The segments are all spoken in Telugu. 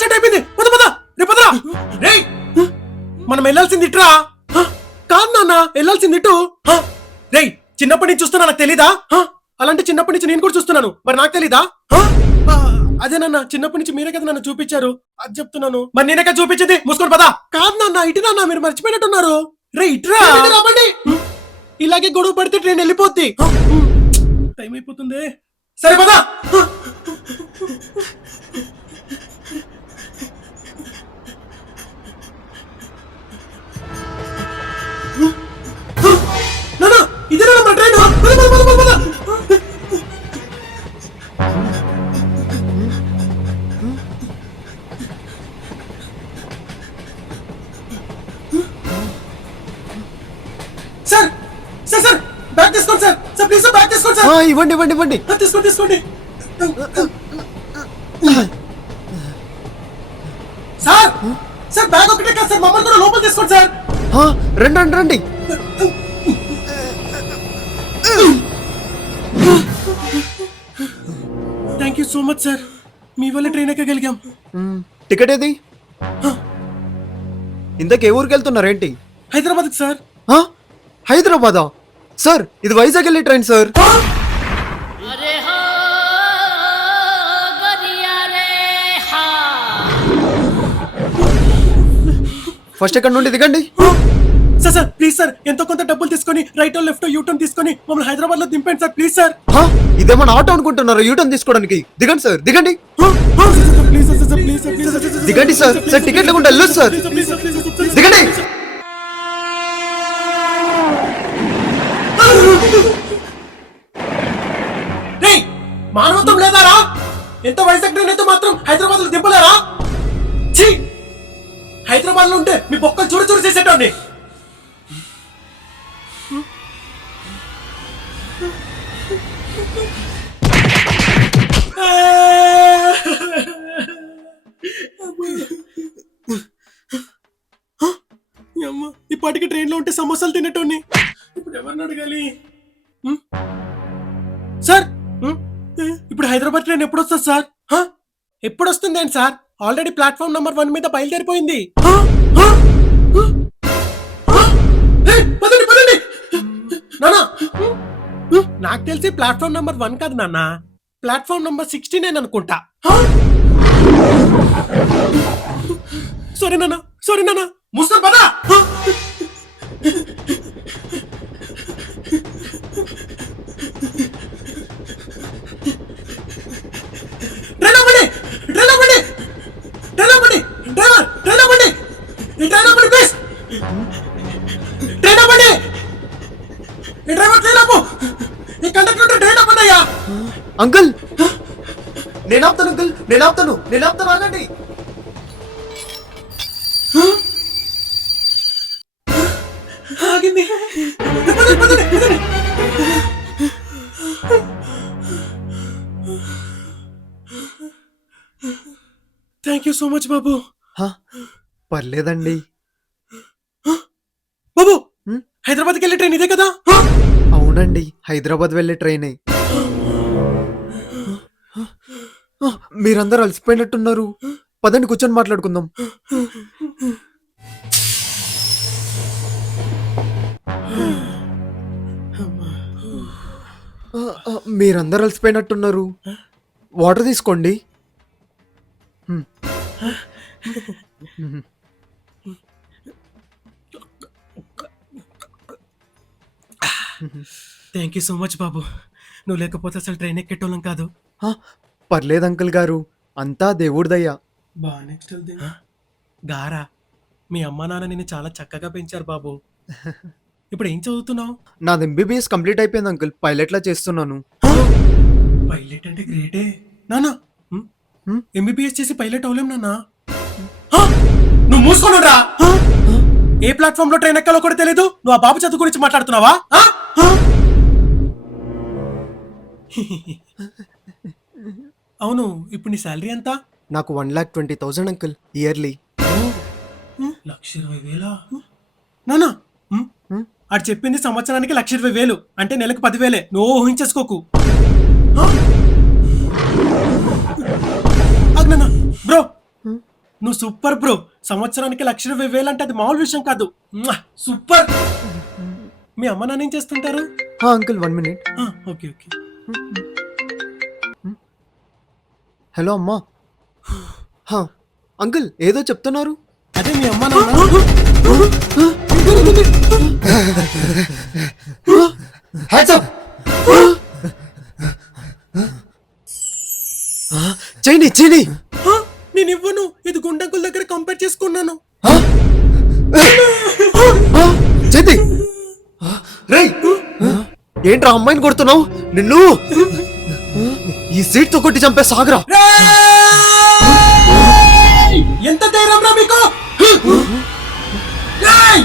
స్టార్ట్ అయిపోయింది. పద పద రే పదరా. రేయ్ మనం వెళ్ళాల్సింది ఇట్రా. కాదు నాన్న వెళ్ళాల్సింది ఇటు. రేయ్ చిన్నప్పటి నుంచి చూస్తున్నా నాకు తెలీదా? అలాంటి చిన్నప్పటి నుంచి నేను కూడా చూస్తున్నాను, మరి నాకు తెలీదా? అదే నాన్న చిన్నప్పటి నుంచి మీరే కదా నన్ను చూపించారు, అది చెప్తున్నాను. మరి నేనే కదా చూపించింది, మూసుకొని పదా. కాదు నాన్న ఇటు నాన్న, మీరు మర్చిపోయినట్టున్నారు. రే ఇట్రా. ఇలాగే గొడవ పడితే ట్రైన్ వెళ్ళిపోద్ది. టైం అయిపోతుంది. సరే పదా. నాన్న ఇదేనా మన train? Sir sir sir bag తీసుకోండి sir. Sir please sir bag తీసుకోండి సార్. ఇవ్వండి ఇవ్వండి ఇవ్వండి. తీసుకోండి తీసుకోండి. సార్ సార్ బ్యాగ్ ఒకటే కాదు సార్, మమ్మల్ని కూడా లోపల తీసుకోండి సార్. రండి రండి రండి. Thank you so much sir, మీ వల్ల ట్రైన్ ఎక్కగలిగాం. టికెట్ ఏది? ఇంతకు ఏ ఊరికి వెళ్తున్నారేంటి? హైదరాబాద్ సార్. హైదరాబాదా సార్? ఇది వైజాగ్ వెళ్ళే ట్రైన్ సార్. ఫస్ట్ ఎక్కడ నుండి దిగండి. సార్ సార్ ప్లీజ్ సార్, ఎంతో కొంత డబ్బులు తీసుకొని రైట్ లెఫ్ట్ యూటర్న్ తీసుకొని మమ్మల్ని హైదరాబాద్ లో దింపండి సార్, ప్లీజ్ సార్. ఇదేమన్నా ఆటో అనుకుంటున్నారా యూటర్న్ తీసుకోవడానికి? దిగండి సార్ దిగండి. దిగండి సార్. సార్ టికెట్ లేకుండా వెళ్ళొచ్చు సార్, దిగండి. మానవత్వం లేదారా? ఎంత వైజాగ్ ట్రైన్ అయితే మాత్రం హైదరాబాద్ లో దింపలేరా? హైదరాబాద్ లో ఉంటే మీ బొక్కలు చూడు చూడు చేసేటండి. ఇప్పటికి ట్రైన్ లో ఉంటే సమోసాలు తినేటోని, ఇప్పుడు ఎవరిని అడగాలి? సార్ ఇప్పుడు హైదరాబాద్ ట్రైన్ ఎప్పుడు వస్తుంది సార్? ఎప్పుడు వస్తుంది ఏంటి సార్? ఆల్రెడీ ప్లాట్ఫామ్ నెంబర్ 1 మీద బయలుదేరిపోయింది. నాకు తెలిసి ప్లాట్ఫామ్ నెంబర్ 1 కాదు నాన్న, ప్లాట్ఫామ్ నెంబర్ 69 అనుకుంటా. సారీ నాన్న, సారీ నాన్న. ముస్లిం పదా. అంకుల్ నేను ఆపుతాను, అంకుల్ నేను ఆపుతాను, నేను ఆపుతాను, ఆగండి. ఆగింది. థ్యాంక్ యూ సో మచ్ బాబు. పర్లేదండి బాబు. హైదరాబాద్కి వెళ్ళే ట్రైన్ ఇదే కదా? అవునండి, హైదరాబాద్ వెళ్ళే ట్రైనే. మీరందరూ అలసిపోయినట్టున్నారు, పదండి కూర్చొని మాట్లాడుకుందాం. మీరందరూ అలసిపోయినట్టున్నారు, వాటర్ తీసుకోండి. థ్యాంక్ యూ సో మచ్ బాబు, నువ్వు లేకపోతే అసలు ట్రైన్ ఎక్కేటోళ్ళం కాదు. పర్లేదు అంకుల్ గారు, అంతా దేవుడిదయ్యా. నెక్స్ట్ గారా, మీ అమ్మా నాన్న నిన్ను చాలా చక్కగా పెంచారు బాబు. ఇప్పుడు ఏం చదువుతున్నావు? నాది MBBS కంప్లీట్ అయిపోయింది అంకుల్, పైలట్ లా చేస్తున్నాను. పైలట్ అంటే గ్రేటే నాన్న. MBBS చేసి పైలట్ అవలేం నాన్న. నువ్వు మూసుకోనురా. ఏ ప్లాట్ఫామ్ లో ట్రైన్ ఎక్కాలో కూడా తెలియదు, నువ్వు ఆ బాబు చదువు గురించి మాట్లాడుతున్నావా? అవును, ఇప్పుడు నీ శాలరీ ఎంత? నాకు 1,20,000 అంకుల్ ఇయర్లీ. 1,20,000 నాన్న. అటు చెప్పింది సంవత్సరానికి 1,20,000 అంటే నెలకు 10,000. నువ్వు ఊహించేసుకోకు. బ్రో నువ్వు సూపర్ బ్రో. సంవత్సరానికి 1,20,000 అంటే అది మామూలు విషయం కాదు. మ్వా! సూపర్. మీ అమ్మ నాన్న ఏం చేస్తుంటారు? Uncle 1 minute. Okay okay. Hello అమ్మా. అంకుల్ ఏదో చెప్తున్నారు. అదే మీ అమ్మ నాన్న. చైని నేను ఇవ్వను. ఇది గుండంకుల దగ్గర కంపేర్ చేసుకున్నాను. చేతి రేయ్, ఏంట్రా అమ్మాయిని కొడుతున్నావు? నిన్ను ఈ సీట్ తో కొట్టి చంపే సాగరా. ఎంత ధైర్యం రా మీకు? రేయ్!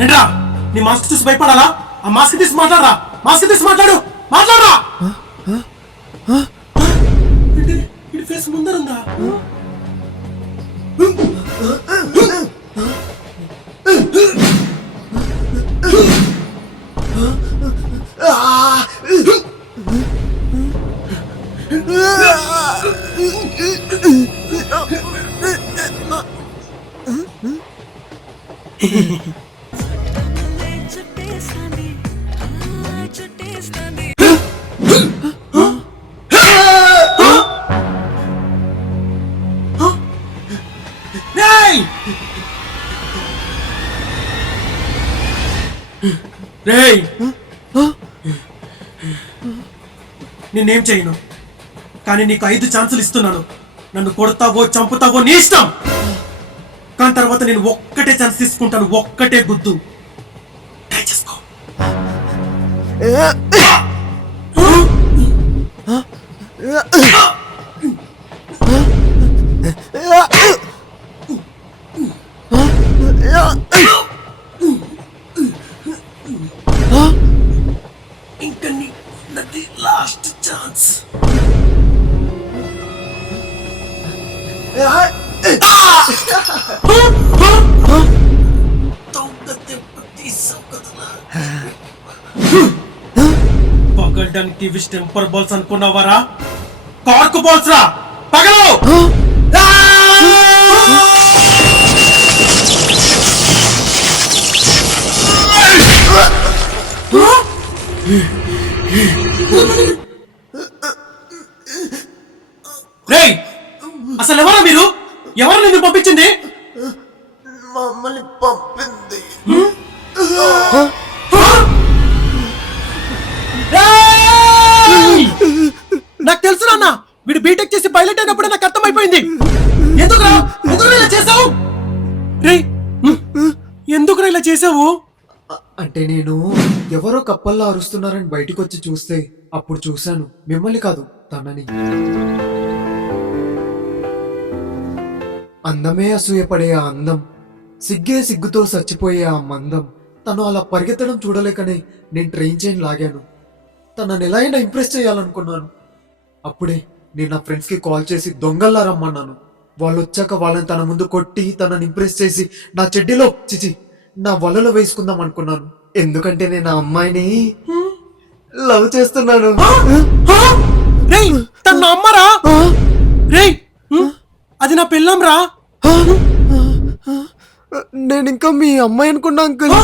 ఏంట్రా నీ మాస్క్ చూసి భయపడాలా? ఆ మాస్క్ తీసి మాట్లాడరా. మాస్క్ తీసి మాట్లాడరా. ఇది ఫేస్ ముందరుందా? రేయ్! నిన్నేం చేయను, కానీ నీకు 5 ఛాన్సులు ఇస్తున్నాను. నన్ను కొడతావో చంపుతావో నీ ఇష్టం. కానీ తర్వాత నేను ఒక్కటే ఛాన్స్ తీసుకుంటాను. ఒక్కటే గుద్దు. ట్రై చేసుకో. ఇంకా నీది లాస్ట్ ఛాన్స్. పగలడానికి ఇవి టెంపర్ బాల్స్ అనుకున్నావారా? కార్కు బాల్స్ రా. పగలు. రేయ్, అసలు ఎవరా మీరు? ఎవరు నిన్ను పంపించింది? మమ్మల్ని పంపింది. నాకు తెలుసు నాన్న, వీడు బీటెక్ చేసి పైలట్ అయినప్పుడే నాకు అర్థమైపోయింది. ఎందుకురా ఇలా చేసావు? రేయ్, ఎందుకురా ఇలా చేసావు? అంటే నేను ఎవరో కప్పల్లా అరుస్తున్నారని బయటికి వచ్చి చూస్తే అప్పుడు చూశాను మిమ్మల్ని కాదు, తనని. అందమే అసూయపడే ఆ అందం, సిగ్గే సిగ్గుతో చచ్చిపోయే ఆ మందం. తను అలా పరిగెత్తడం చూడలేకనే నేను ట్రైన్ చైన్ లాగాను. తనని ఎలా అయినా ఇంప్రెస్ చేయాలనుకున్నాను. అప్పుడే నేను నా ఫ్రెండ్స్కి కాల్ చేసి దొంగల్లా రమ్మన్నాను. వాళ్ళు వచ్చాక వాళ్ళని తన ముందు కొట్టి తనని ఇంప్రెస్ చేసి నా చెడ్డీలో నా వలలో వేసుకుందాం అనుకున్నాను. ఎందుకంటే నేను ఆ అమ్మాయిని లవ్ చేస్తున్నాను. రేయ్, తన అమ్మరా? రేయ్, అది నా పెళ్ళాం రా. నేను ఇంకా మీ అమ్మాయి అనుకున్నా అంకుల్.